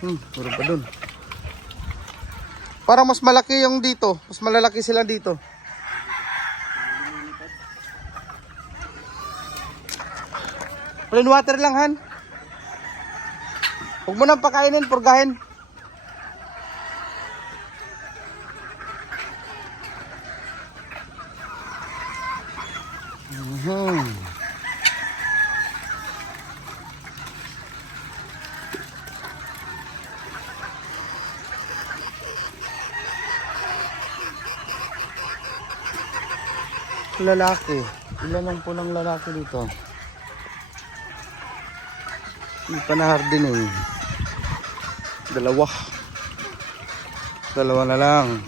Meron pa dun. Parang mas malaki yung dito. Mas malalaki sila dito. Plain water lang, Han. Huwag mo nang pakainin, purgahin. Lalaki. Ilan ang punang lalaki dito? Hindi pa na-hardening. Dalawa na lang.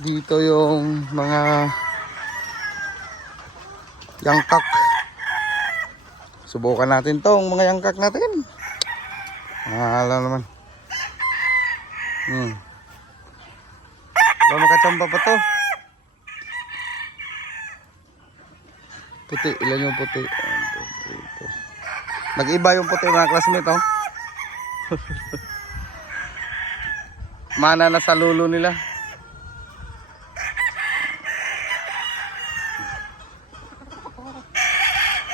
Dito yung mga yangkak. Subukan natin tong mga yangkak natin. Alam naman. Ba makachamba pa to. Puti, ilan yung puti? Nag-iba yung puti mga classmate, oh. Mana na sa lulo nila.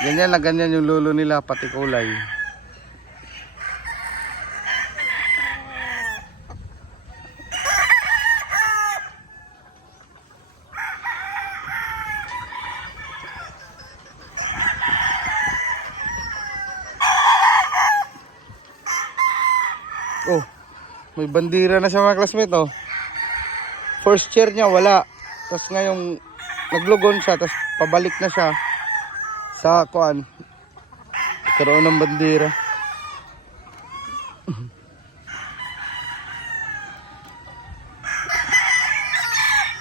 Ganyan na ganyan yung lulo nila, pati kulay. Oh, may bandira na siya mga classmate, oh. First year niya wala. Tapos ngayong naglugon siya, tapos pabalik na siya sa kuan. Karoon ng bandira.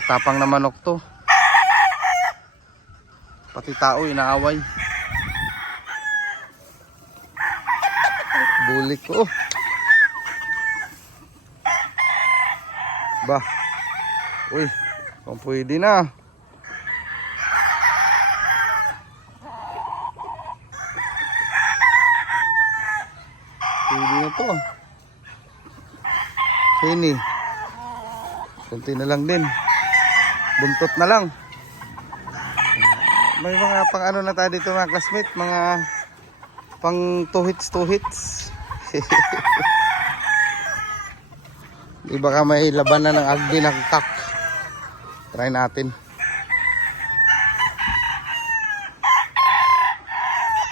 Tapang na manok to. Pati tao inaaway. Bulik ko. Ba. Uy, kung pwede na. Pwede na to. Sini. Kunti na lang din. Buntot na lang. May mga pang ano na tayo dito mga classmate. Mga pang 2 hits. Di baka may labanan ng agdi ng kak. Try natin.